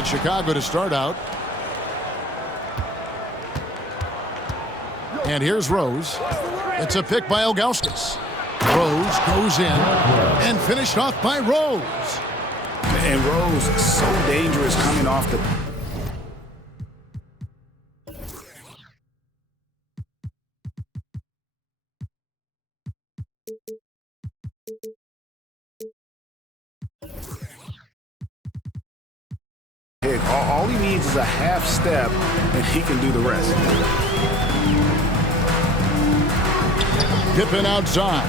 it's Chicago to start out. And here's Rose. It's a pick by Ilgauskas. Rose goes in and finished off by Rose. And Rose, so dangerous coming off the... All he needs is a half step, and he can do the rest. Pippen outside.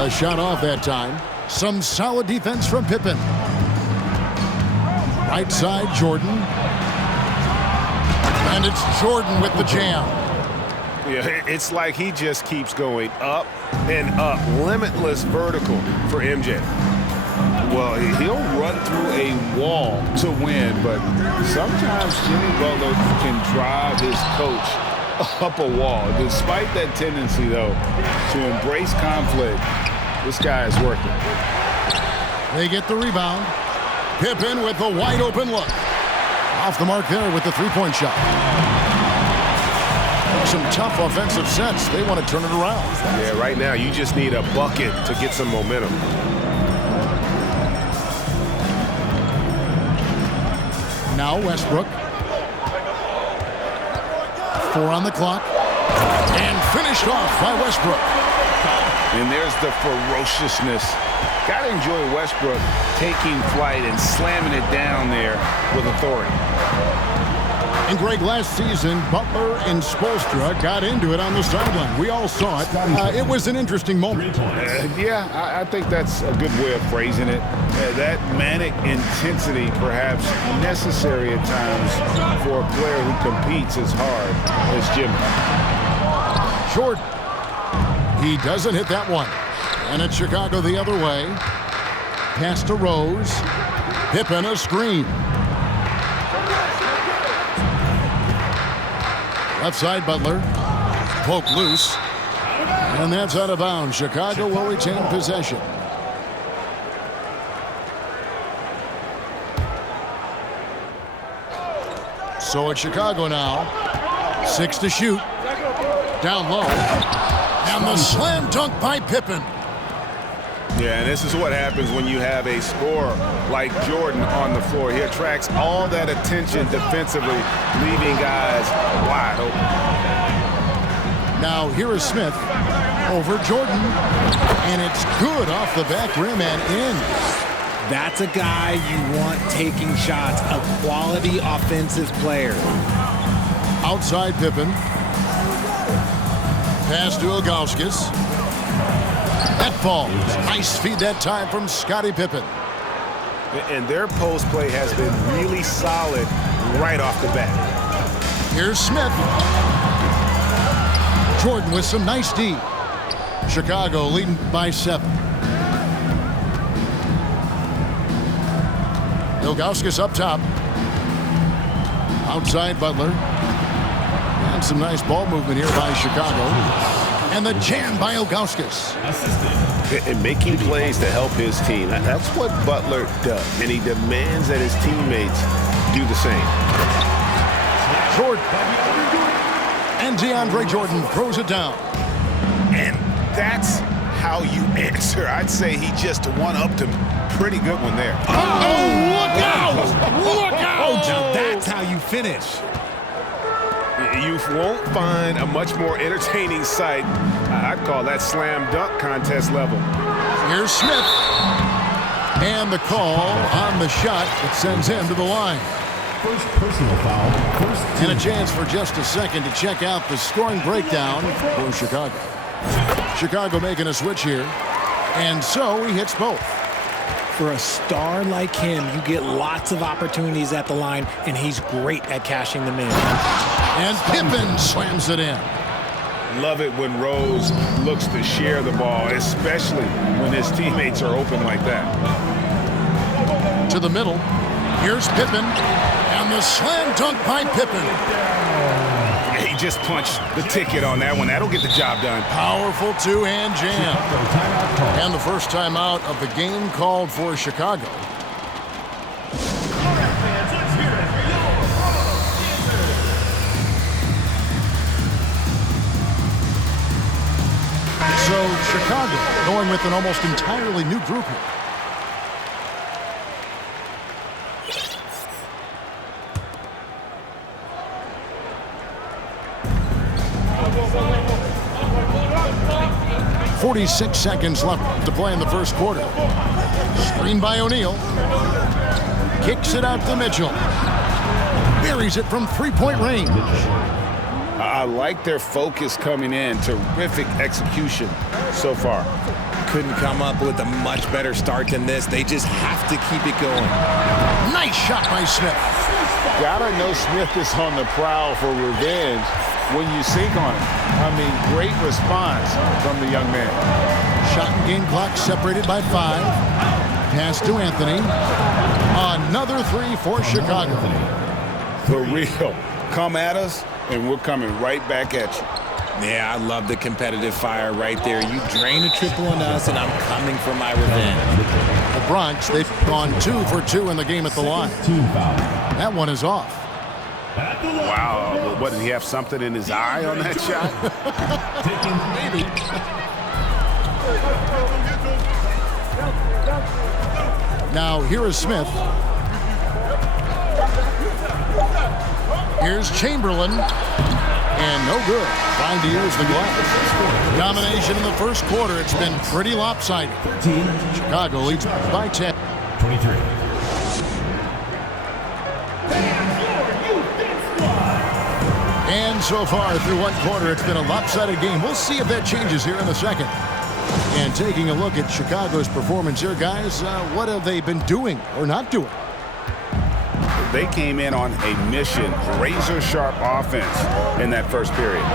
A shot off that time. Some solid defense from Pippen. Right side, Jordan. And it's Jordan with the jam. Yeah, it's like he just keeps going up and up. Limitless vertical for MJ. Well, he'll run through a wall to win, but sometimes Jimmy Butler can drive his coach up a wall. Despite that tendency, though, to embrace conflict, this guy is working. They get the rebound. Pippen with the wide open look. Off the mark there with the three-point shot. Some tough offensive sets. They want to turn it around. Yeah, right now you just need a bucket to get some momentum. Now Westbrook. 4 on the clock. And finished off by Westbrook. And there's the ferociousness. Got to enjoy Westbrook taking flight and slamming it down there with authority. And Greg, last season, Butler and Spoelstra got into it on the sideline. We all saw it. It was an interesting moment. Yeah, I think that's a good way of phrasing it. That manic intensity, perhaps necessary at times for a player who competes as hard as Jimmy. Jordan. He doesn't hit that one. And it's Chicago the other way. Pass to Rose. Pippen a screen. Left side, Butler. Poke loose. And that's out of bounds. Chicago will retain possession. So it's Chicago now. 6 to shoot. Down low. And the slam dunk by Pippen. Yeah, and this is what happens when you have a scorer like Jordan on the floor. He attracts all that attention defensively, leaving guys wide open. Now here is Smith over Jordan. And it's good off the back rim and in. That's a guy you want taking shots, a quality offensive player. Outside Pippen. Pass to Ilgauskas. That falls. Nice feed that time from Scottie Pippen. And their post play has been really solid right off the bat. Here's Smith. Jordan with some nice D. Chicago leading by 7. Ilgauskas up top. Outside Butler. And some nice ball movement here by Chicago. And the jam by Ilgauskas. And making plays to help his team. That's what Butler does. And he demands that his teammates do the same. Jordan. And DeAndre Jordan throws it down. And that's how you answer. I'd say he just one-upped him. Pretty good one there. Oh, look out! Look out! Now that's how you finish. You won't find a much more entertaining sight. I'd call that slam dunk contest level. Here's Smith. And the call on the shot that sends him to the line. First personal foul. And a chance for just a second to check out the scoring breakdown for Chicago. Chicago making a switch here. And so he hits both. For a star like him, you get lots of opportunities at the line, and he's great at cashing them in. And Pippen slams it in. Love it when Rose looks to share the ball, especially when his teammates are open like that. To the middle. Here's Pippen. And the slam dunk by Pippen. He just punched the ticket on that one. That'll get the job done. Powerful two-hand jam. Timeout call. And the first timeout of the game called for Chicago. So Chicago going with an almost entirely new group here. .46 seconds left to play in the first quarter. Screen by O'Neal. Kicks it out to Mitchell. Buries it from three-point range. I like their focus coming in. Terrific execution so far. Couldn't come up with a much better start than this. They just have to keep it going. Nice shot by Smith. Gotta know Smith is on the prowl for revenge when you sink on him. I mean, great response from the young man. Shot and game clock separated by 5. Pass to Anthony. Another three for Chicago. For real. Come at us, and we're coming right back at you. Yeah, I love the competitive fire right there. You drain a triple on us, and I'm coming for my revenge. The Bronx, they've gone 2 for 2 in the game at the line. Team foul. That one is off. Wow. What, did he have something in his eye on that shot? Maybe. Now, here is Smith. Here's Chamberlain. And no good. Trying to use the glass. Domination in the first quarter. It's been pretty lopsided. 13. Chicago leads by 10. 23. And so far through one quarter, it's been a lopsided game. We'll see if that changes here in the second. And taking a look at Chicago's performance here, guys, what have they been doing or not doing? They came in on a mission, razor-sharp offense in that first period.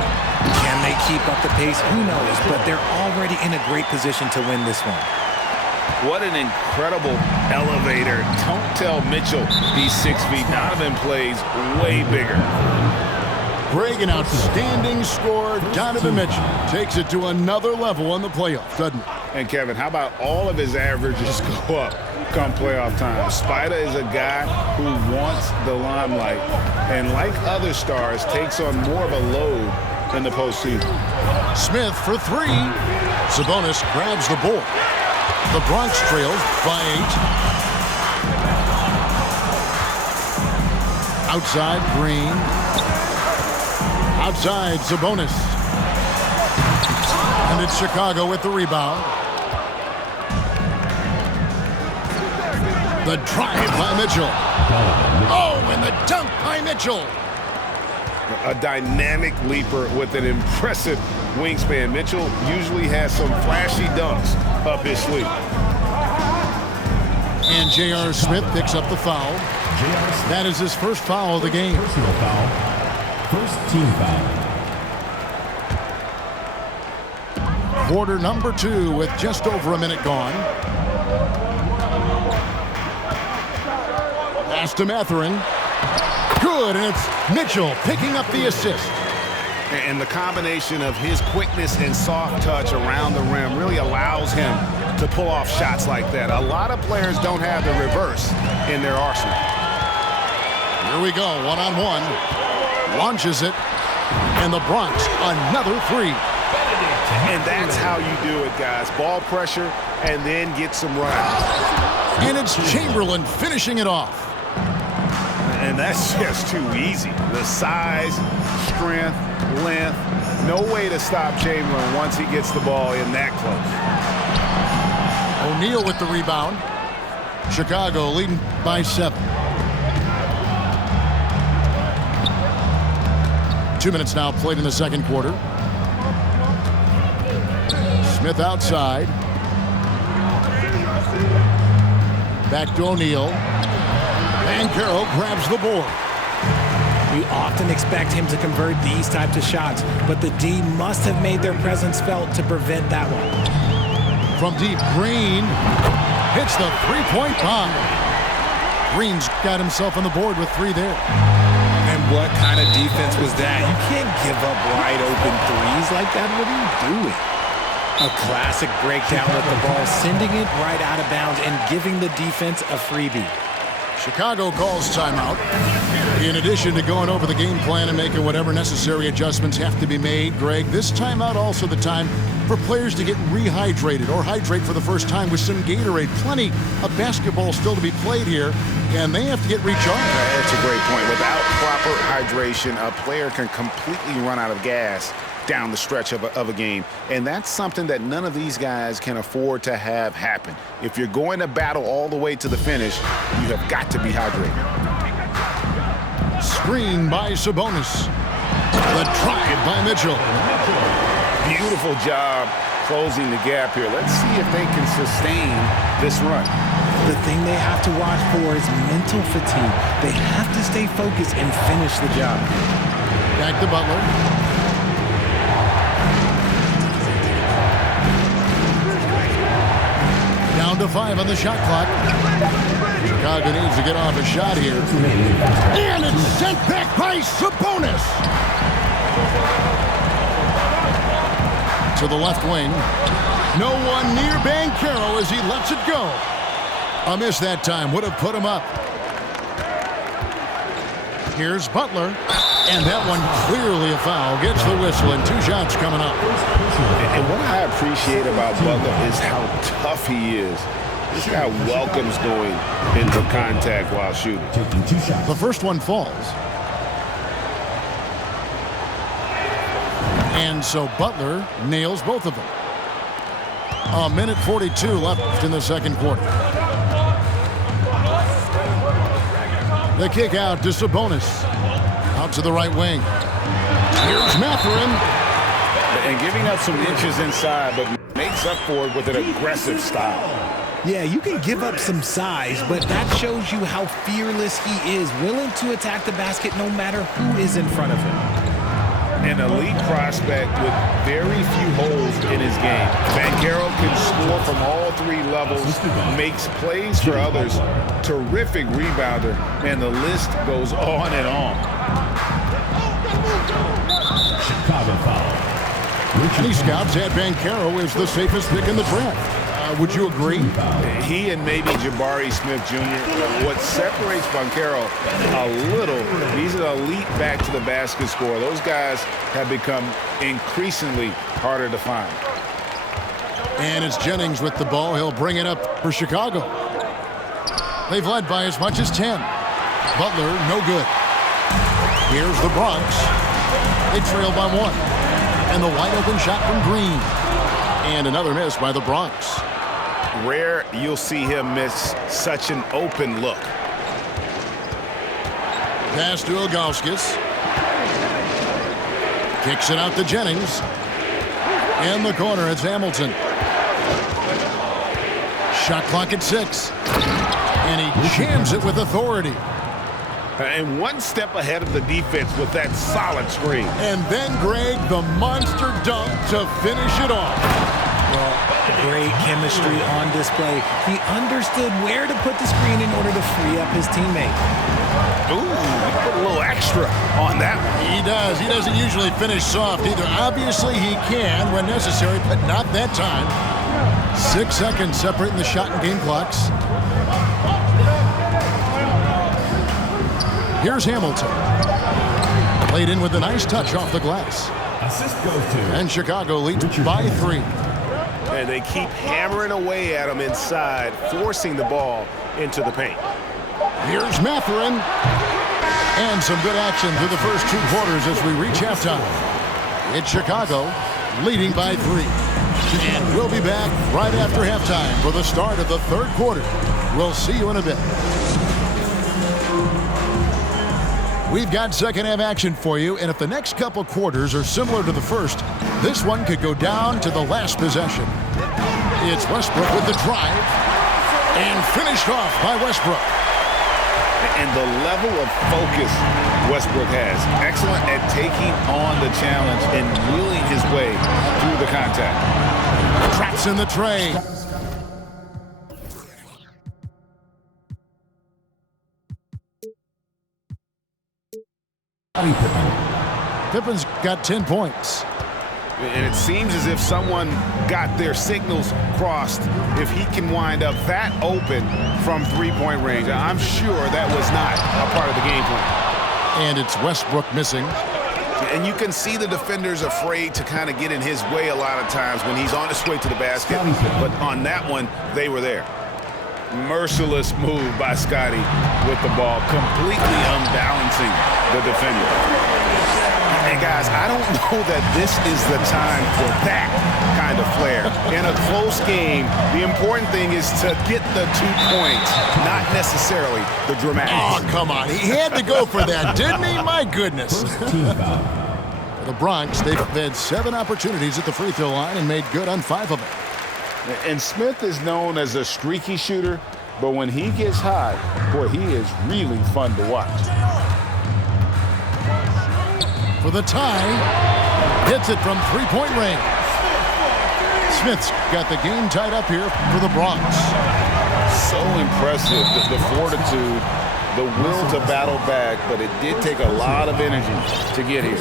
Can they keep up the pace? Who knows, but they're already in a great position to win this one. What an incredible elevator. Don't tell Mitchell he's 6 feet. Donovan plays way bigger. Greg, an outstanding scorer. Donovan Mitchell takes it to another level in the playoffs, doesn't he? And Kevin, how about all of his averages go up come playoff time? Spider is a guy who wants the limelight, and like other stars, takes on more of a load in the postseason. Smith for 3. Sabonis grabs the board. The Bronx trails by 8. Outside, Green. Outside, Sabonis. And it's Chicago with the rebound. The drive by Mitchell. Oh, and the dunk by Mitchell. A dynamic leaper with an impressive wingspan. Mitchell usually has some flashy dunks up his sleeve. And J.R. Smith picks up the foul. That is his first foul of the game. Personal foul. First team foul. Quarter number 2 with just over a minute gone. Pass to Mathurin. Good, and it's Mitchell picking up the assist. And the combination of his quickness and soft touch around the rim really allows him to pull off shots like that. A lot of players don't have the reverse in their arsenal. Here we go, one-on-one. Launches it, and the Bronx, another 3. And that's how you do it, guys. Ball pressure and then get some runs. And it's Chamberlain finishing it off. And that's just too easy. The size, strength, length, no way to stop Chamberlain once he gets the ball in that close. O'Neal with the rebound. Chicago leading by 7. 2 minutes now played in the second quarter. Smith outside. Back to O'Neal. Banchero grabs the board. We often expect him to convert these types of shots, but the D must have made their presence felt to prevent that one. From deep, Green hits the three-point bomb. Green's got himself on the board with 3 there. And what kind of defense was that? You can't give up wide open threes like that. What are you doing? A classic breakdown with the ball, sending it right out of bounds and giving the defense a freebie. Chicago calls timeout. In addition to going over the game plan and making whatever necessary adjustments have to be made, Greg, this timeout also the time for players to get rehydrated or hydrate for the first time with some Gatorade. Plenty of basketball still to be played here, and they have to get recharged. That's a great point. Without proper hydration, a player can completely run out of gas down the stretch of a game. And that's something that none of these guys can afford to have happen. If you're going to battle all the way to the finish, you have got to be hydrated. Screen by Sabonis. The drive by Mitchell. Beautiful job closing the gap here. Let's see if they can sustain this run. The thing they have to watch for is mental fatigue. They have to stay focused and finish the job. Back to Butler. Down to 5 on the shot clock. Chicago needs to get off a shot here. And it's sent back by Sabonis. To the left wing. No one near Banchero as he lets it go. A miss that time. Would have put him up. Here's Butler. And that one clearly a foul. Gets the whistle and 2 shots coming up. And what I appreciate about Butler is how tough he is. This guy welcomes going into contact while shooting. The first one falls. And so Butler nails both of them. A minute 42 left in the second quarter. The kick out to Sabonis. Out to the right wing. Here's Mathurin. And giving up some inches inside, but makes up for it with an aggressive style. Yeah, you can give up some size, but that shows you how fearless he is, willing to attack the basket no matter who is in front of him. An elite prospect with very few holes in his game. Banchero can score from all 3 levels, makes plays for others, terrific rebounder, and the list goes on and on. Chicago foul. Many scouts had Banchero as the safest pick in the draft. Would you agree? He and maybe Jabari Smith Jr. What separates Banchero a little, he's an elite back to the basket scorer. Those guys have become increasingly harder to find. And it's Jennings with the ball. He'll bring it up for Chicago. They've led by as much as 10. Butler, no good. Here's the Bronx. They trail by 1. And the wide open shot from Green. And another miss by the Bronx. Rare you'll see him miss such an open look. Pass to Ilgauskas. Kicks it out to Jennings. In the corner, it's Hamilton. Shot clock at 6. And he jams it with authority. And one step ahead of the defense with that solid screen. And then, Greg, the monster dunk to finish it off. Well, great chemistry on display. He understood where to put the screen in order to free up his teammate. Ooh, he put a little extra on that one. He does. He doesn't usually finish soft either. Obviously, he can when necessary, but not that time. 6 seconds separating the shot and game clocks. Here's Hamilton. Played in with a nice touch off the glass. Assist goes to. And Chicago leads by 3. And they keep hammering away at him inside, forcing the ball into the paint. Here's Mathurin. And some good action through the first 2 quarters as we reach halftime. It's Chicago leading by 3. And we'll be back right after halftime for the start of the 3rd quarter. We'll see you in a bit. We've got second half action for you, and if the next couple quarters are similar to the first, this one could go down to the last possession. It's Westbrook with the drive, and finished off by Westbrook. And the level of focus Westbrook has. Excellent at taking on the challenge and wheeling his way through the contact. Traps in the tray. Pippen's got 10 points. And it seems as if someone got their signals crossed if he can wind up that open from three-point range. I'm sure that was not a part of the game plan. And it's Westbrook missing. And you can see the defenders afraid to kind of get in his way a lot of times when he's on his way to the basket. But on that one, they were there. Merciless move by Scotty with the ball, completely unbalancing the defender. And guys, I don't know that this is the time for that kind of flair. In a close game, the important thing is to get the 2 points, not necessarily the dramatics. Oh, come on. He had to go for that, didn't he? My goodness. For the Bronx, they've had 7 opportunities at the free throw line and made good on 5 of them. And Smith is known as a streaky shooter, but when he gets hot, boy, he is really fun to watch. For the tie, hits it from three-point range. Smith's got the game tied up here for the Bronx. So impressive, the fortitude, the will to battle back, but it did take a lot of energy to get here.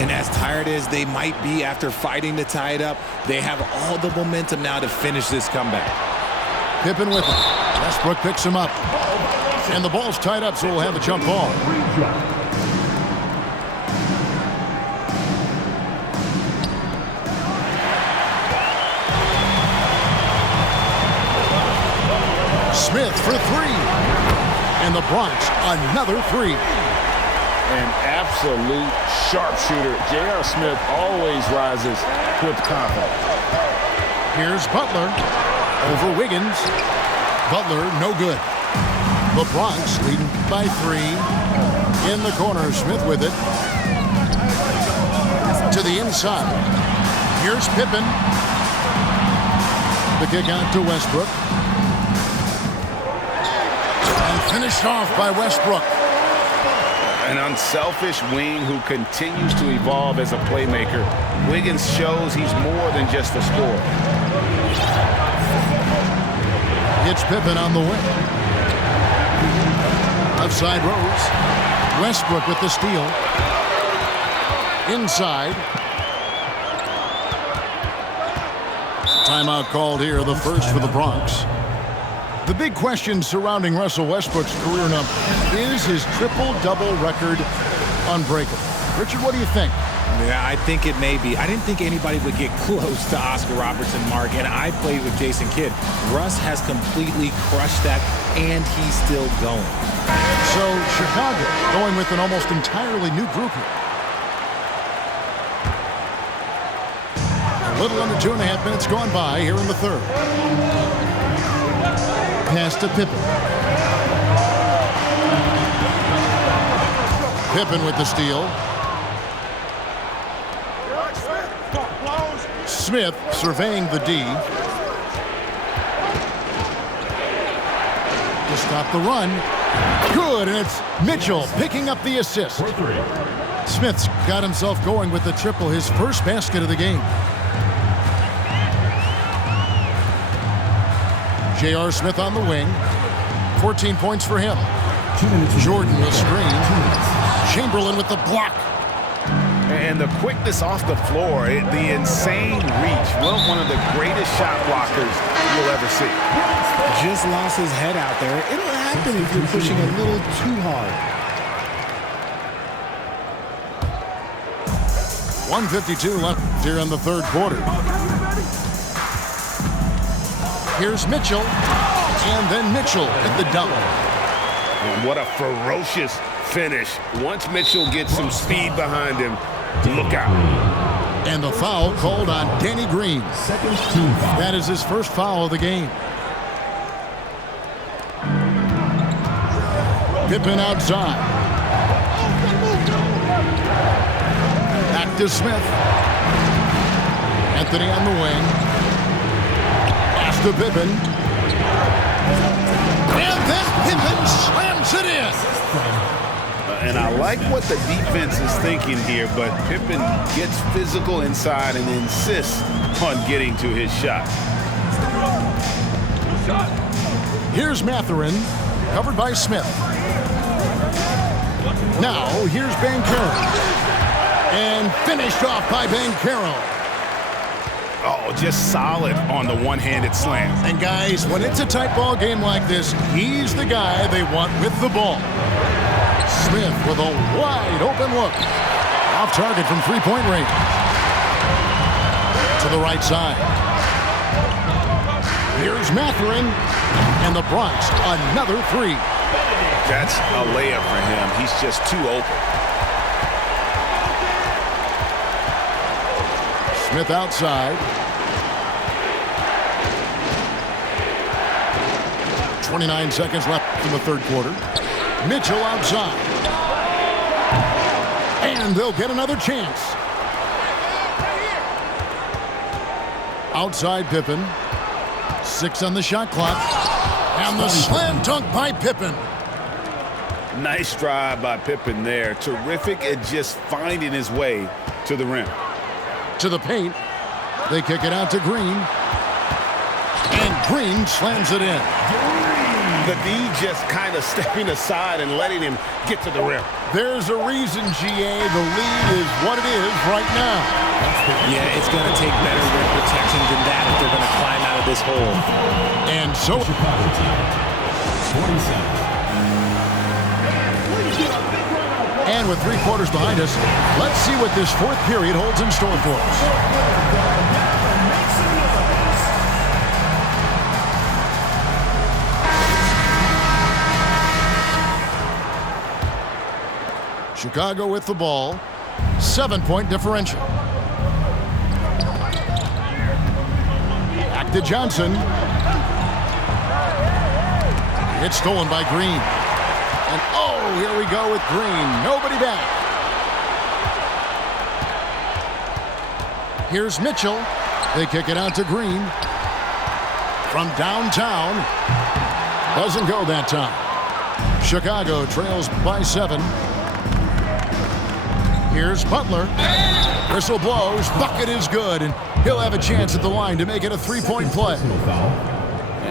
And as tired as they might be after fighting to tie it up, they have all the momentum now to finish this comeback. Pippen with it. Westbrook picks him up. And the ball's tied up, so we'll have a jump ball. Smith for 3. And the Bronx, another 3. An absolute sharpshooter. J.R. Smith always rises with confidence. Here's Butler over Wiggins. Butler, no good. The Bronx leading by 3. In the corner, Smith with it. To the inside. Here's Pippen. The kick out to Westbrook. Finished off by Westbrook. An unselfish wing who continues to evolve as a playmaker. Wiggins shows he's more than just a scorer. It's Pippen on the wing. Outside Rose. Westbrook with the steal. Inside. Timeout called here, the first for the Bronx. The big question surrounding Russell Westbrook's career number is his triple-double record unbreakable. Richard, what do you think? Yeah, I think it may be. I didn't think anybody would get close to Oscar Robertson, Mark, and I played with Jason Kidd. Russ has completely crushed that, and he's still going. So Chicago going with an almost entirely new group here. A little under 2.5 minutes gone by here in the third. Pass to Pippen. Pippen with the steal. Smith surveying the D. To stop the run. Good, and it's Mitchell picking up the assist. Smith's got himself going with the triple, his first basket of the game. J.R. Smith on the wing. 14 points for him. Jordan will screen. Chamberlain with the block. And the quickness off the floor, the insane reach. One of the greatest shot blockers you'll ever see. Just lost his head out there. It'll happen if you're pushing a little too hard. 1:52 left here in the third quarter. Here's Mitchell, and then Mitchell at the dunk. And what a ferocious finish. Once Mitchell gets some speed behind him, look out. And the foul called on Danny Green. That is his first foul of the game. Pippen outside. Back to Smith. Anthony on the wing. To Pippen. And then Pippen slams it in. And I like what the defense is thinking here, but Pippen gets physical inside and insists on getting to his shot. Here's Mathurin, covered by Smith. Now, here's Banchero. And finished off by Banchero. Oh, just solid on the one-handed slam. And guys, when it's a tight ball game like this, he's the guy they want with the ball. Smith with a wide open look. Off target from three-point range. To the right side. Here's Mathurin. And the Bronx, another three. That's a layup for him. He's just too open. Smith outside. 29 seconds left in the third quarter. Mitchell outside. And they'll get another chance. Outside Pippen. 6 on the shot clock. And the slam dunk by Pippen. Nice drive by Pippen there. Terrific at just finding his way to the rim. To the paint. They kick it out to Green. And Green slams it in. The D just kind of stepping aside and letting him get to the rim. There's a reason, GA, the lead is what it is right now. Yeah, it's going to take better rim protection than that if they're going to climb out of this hole. And so... Chicago team. 47. And with 3 quarters behind us, let's see what this fourth period holds in store for us. Chicago with the ball. 7-point differential. Back to Johnson. It's stolen by Green. And oh, here we go with Green. Nobody back. Here's Mitchell. They kick it out to Green. From downtown. Doesn't go that time. Chicago trails by 7. Here's Butler. Whistle blows. Bucket is good. And he'll have a chance at the line to make it a 3-point play.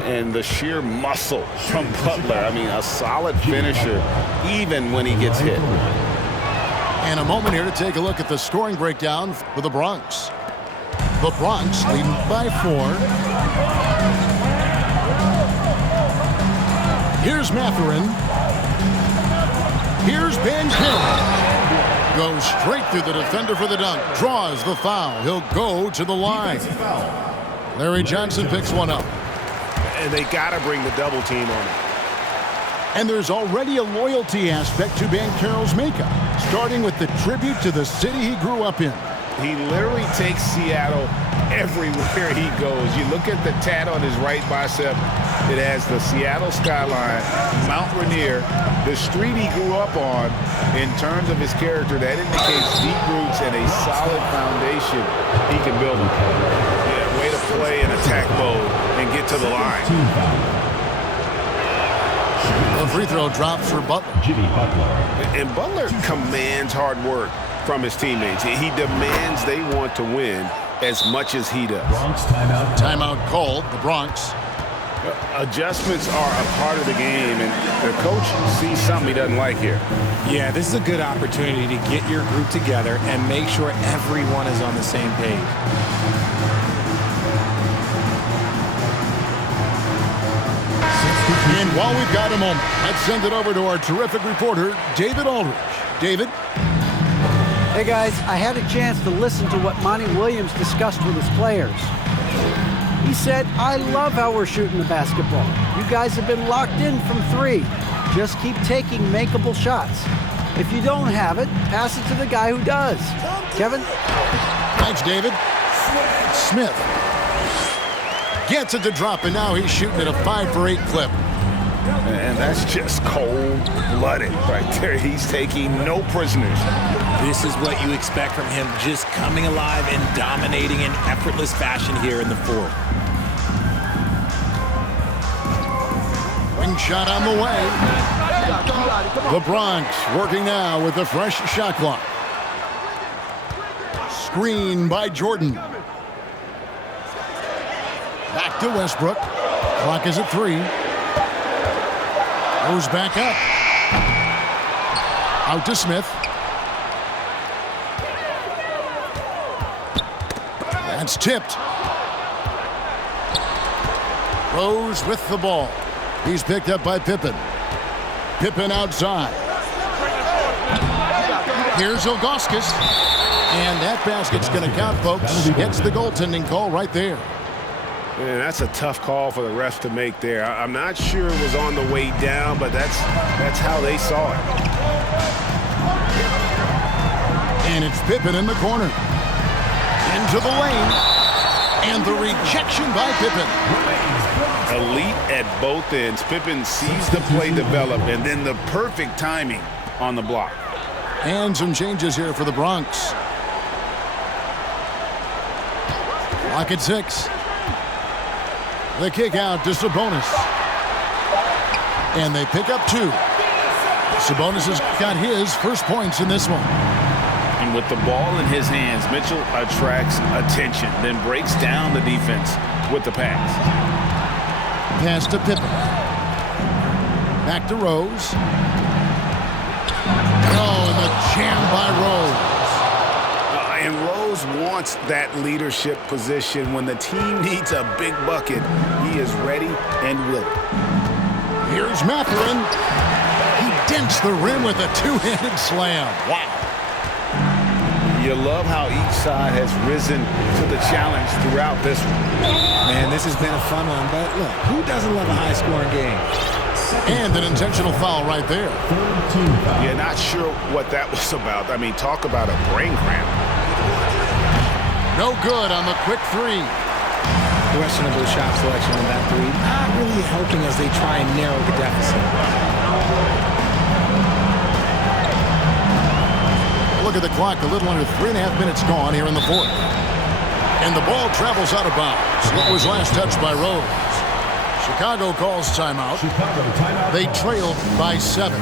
And the sheer muscle from Butler. I mean, a solid finisher, even when he gets hit. And a moment here to take a look at the scoring breakdown for the Bronx. The Bronx leading by 4. Here's Mathurin. Here's Banchero. Goes straight through the defender for the dunk. Draws the foul. He'll go to the line. Larry Johnson picks one up. And they got to bring the double team on him. And there's already a loyalty aspect to Banchero's makeup, starting with the tribute to the city he grew up in. He literally takes Seattle everywhere he goes. You look at the tat on his right bicep. It has the Seattle skyline, Mount Rainier, the street he grew up on. In terms of his character, that indicates deep roots and a solid foundation he can build on. Yeah, way to play in attack mode and get to the line. The free throw drops for Butler. Jimmy Butler. And Butler commands hard work from his teammates. He demands they want to win as much as he does. Bronx timeout. Timeout called, the Bronx. Adjustments are a part of the game, and the coach sees something he doesn't like here. Yeah, this is a good opportunity to get your group together and make sure everyone is on the same page. And while we've got a moment, let's send it over to our terrific reporter, David Aldridge. David? Hey guys, I had a chance to listen to what Monty Williams discussed with his players. He said, I love how we're shooting the basketball. You guys have been locked in from 3. Just keep taking makeable shots. If you don't have it, pass it to the guy who does. Kevin? Thanks, David. Smith gets it to drop, and now he's shooting at a 5 for 8 clip. And that's just cold-blooded right there. He's taking no prisoners. This is what you expect from him, just coming alive and dominating in effortless fashion here in the fourth. Wing shot on the way. The Bronx working now with a fresh shot clock. Screen by Jordan. Back to Westbrook. Clock is at 3. Goes back up. Out to Smith. That's tipped. Rose with the ball. He's picked up by Pippen. Pippen outside. Here's Ilgauskas. And that basket's going to count, folks. Gets the goaltending call right there. Man, that's a tough call for the refs to make there. I'm not sure it was on the way down, but that's how they saw it. And it's Pippen in the corner. Into the lane. And the rejection by Pippen. Elite at both ends. Pippen sees the play develop, and then the perfect timing on the block. And some changes here for the Bronx. Clock at 6. The kick out to Sabonis. And they pick up 2. Sabonis has got his first points in this one. And with the ball in his hands, Mitchell attracts attention, then breaks down the defense with the pass. Pass to Pippen. Back to Rose. Oh, and the jam by Rose. And Rose wants that leadership position. When the team needs a big bucket, he is ready and willing. Here's Mathurin. He dents the rim with a two-handed slam. Wow. You love how each side has risen to the challenge throughout this one. Man, this has been a fun one, but look, who doesn't love a high-scoring game? And an intentional foul right there. You're not sure what that was about. I mean, talk about a brain cramp. No good on the quick 3. Questionable shot selection in that 3. Not really helping as they try and narrow the deficit. Look at the clock, a little under 3.5 minutes gone here in the 4th. And the ball travels out of bounds. It was last touched by Rose. Chicago calls timeout. They trailed by 7.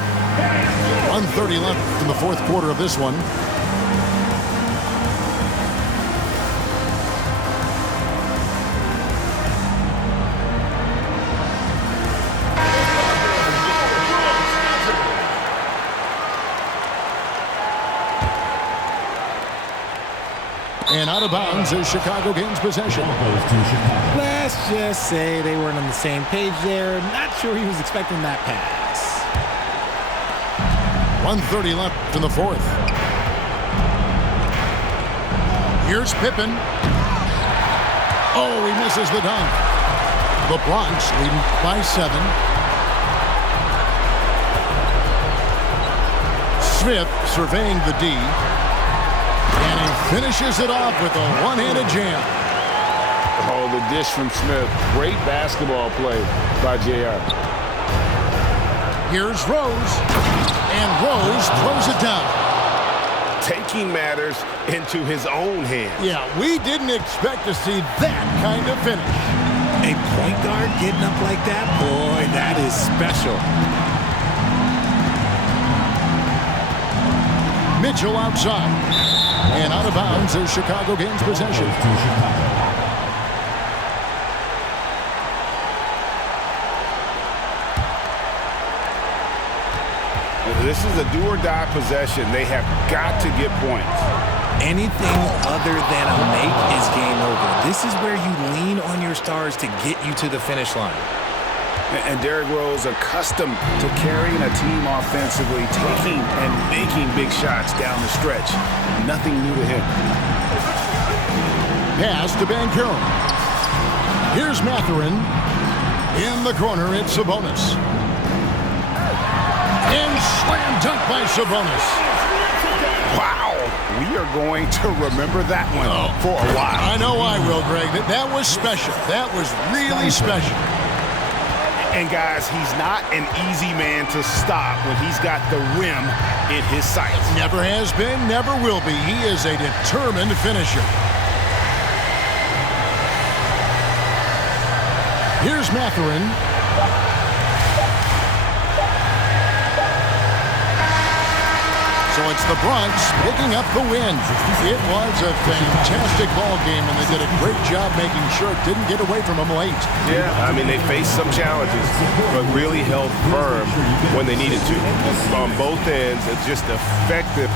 1:30 left in the 4th quarter of this one. And out of bounds as Chicago gains possession. Let's just say they weren't on the same page there. Not sure he was expecting that pass. 1:30 left in the 4th. Here's Pippen. Oh, he misses the dunk. The Bronx leading by 7. Smith surveying the D. And he finishes it off with a one-handed jam. Oh, the dish from Smith. Great basketball play by JR. Here's Rose. And Rose throws it down. Taking matters into his own hands. Yeah, we didn't expect to see that kind of finish. A point guard getting up like that? Boy, that is special. Mitchell outside. And out of bounds as Chicago gains possession. This is a do-or-die possession. They have got to get points. Anything other than a make is game over. This is where you lean on your stars to get you to the finish line. And Derrick Rose accustomed to carrying a team offensively, taking and making big shots down the stretch. Nothing new to him. Pass to Banchero. Here's Mathurin. In the corner, it's Sabonis. And slam dunk by Sabonis. Wow. We are going to remember that one for a while. I know I will, Greg. That was special. That was really special. And guys, he's not an easy man to stop when he's got the rim in his sights. Never has been, never will be. He is a determined finisher. Here's Mathurin. So a it's the Bronx picking up the win. It was a fantastic ball game, and they did a great job making sure it didn't get away from them late. Yeah, I mean, they faced some challenges, but really held firm when they needed to. On both ends, just effective